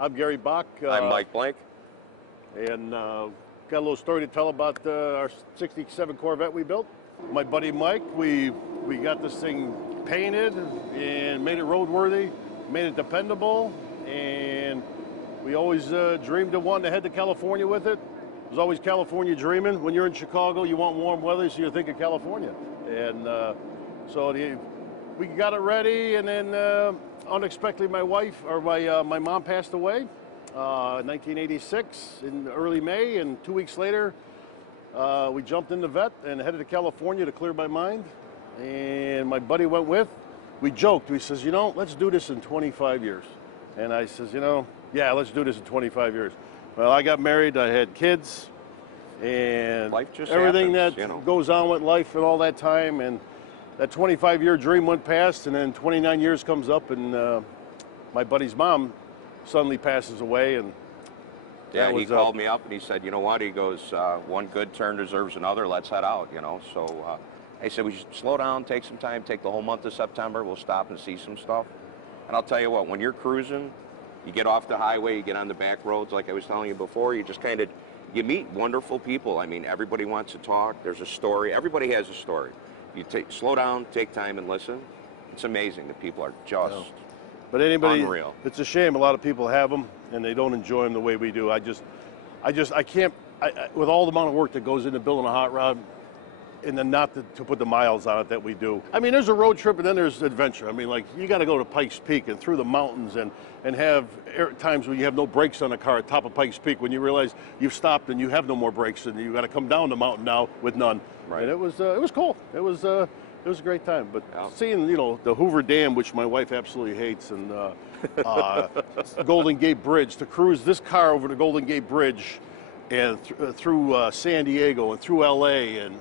I'm Gary Bach. I'm Mike Blank. And got a little story to tell about our 67 Corvette we built. My buddy Mike, we got this thing painted and made it roadworthy, made it dependable, and we always dreamed of wanting to head to California with it. There's always California dreaming. When you're in Chicago, you want warm weather, so you think of California. And we got it ready, and then unexpectedly, my mom passed away in 1986 in early May, and 2 weeks later, we jumped in the vet and headed to California to clear my mind. And my buddy went with. We joked. He says, you know, let's do this in 25 years. And I says, you know, yeah, let's do this in 25 years. Well, I got married, I had kids, and Life just everything happens, that goes on with life and all that time. And that 25-year dream went past, and then 29 years comes up, and my buddy's mom suddenly passes away. And yeah, he called me up and he said, you know what? He goes, one good turn deserves another. Let's head out, you know. So I said, we should slow down, take some time, take the whole month of September. We'll stop and see some stuff. And I'll tell you what, when you're cruising, you get off the highway, you get on the back roads, like I was telling you before, you just kind of, you meet wonderful people. I mean, everybody wants to talk. There's a story. Everybody has a story. You slow down, take time, and listen. It's amazing. The people are just But anybody, unreal. It's a shame a lot of people have them, and they don't enjoy them the way we do. I can't, with all the amount of work that goes into building a hot rod, and then not to put the miles on it that we do. I mean, there's a road trip and then there's adventure. I mean, like, you got to go to Pikes Peak and through the mountains and have times when you have no brakes on the car at top of Pikes Peak, when you realize you've stopped and you have no more brakes and you got to come down the mountain now with none. Right. And it was cool. It was a great time. But seeing, you know, the Hoover Dam, which my wife absolutely hates, and Golden Gate Bridge, to cruise this car over the Golden Gate Bridge and through San Diego and through LA, and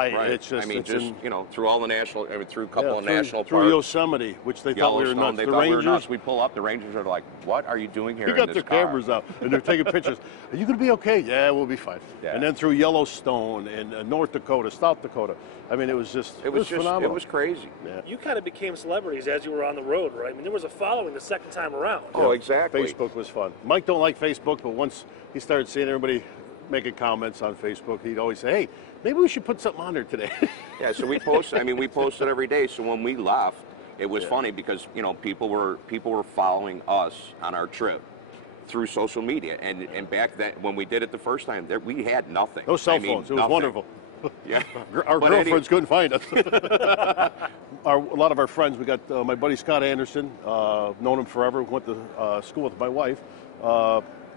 it's just, I mean, you know, through all the national, through a couple of national parks. Through Yosemite, which they thought we were nuts. They the thought Rangers, we were nuts. We pull up, the Rangers are like, what are you doing here they in got this their car? cameras out, and they're taking pictures. Are you going to be okay? Yeah, we'll be fine. Yeah. And then through Yellowstone and North Dakota, South Dakota. I mean, it was phenomenal. It was crazy. Yeah. You kind of became celebrities as you were on the road, right? I mean, there was a following the second time around. Oh, exactly. Facebook was fun. Mike don't like Facebook, but once he started seeing everybody making comments on Facebook, he'd always say, hey, maybe we should put something on there today. Yeah, so we posted. I mean, we posted every day. So when we left, it was funny because, you know, people were following us on our trip through social media. And back then, when we did it the first time, we had nothing. No cell phones. It was wonderful. Yeah, our girlfriends couldn't find us. A lot of our friends. We got my buddy Scott Anderson, known him forever. Went to school with my wife.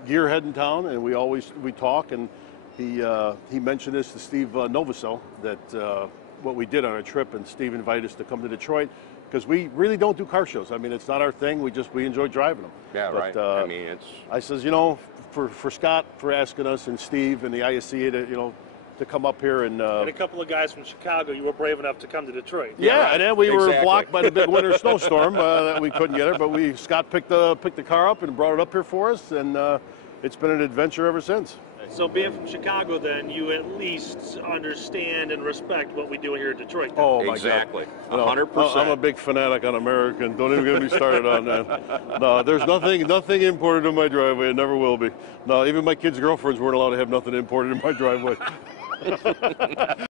Gearhead in town, and we talk, and he mentioned this to Steve Novosel, that what we did on our trip, and Steve invited us to come to Detroit because we really don't do car shows. I mean, it's not our thing. We enjoy driving them. Yeah, but, right. I mean, I says, you know, for Scott for asking us, and Steve and the ISCA to come up here and a couple of guys from Chicago, you were brave enough to come to Detroit. Yeah, right. And then we were blocked by the big winter snowstorm that we couldn't get her, but Scott picked the car up and brought it up here for us, and it's been an adventure ever since. So being from Chicago, then, you at least understand and respect what we do here in Detroit. Then. Oh, my exactly. God. 100%. I'm a big fanatic on American. Don't even get me started on that. No, there's nothing imported in my driveway. It never will be. No, even my kids' girlfriends weren't allowed to have nothing imported in my driveway.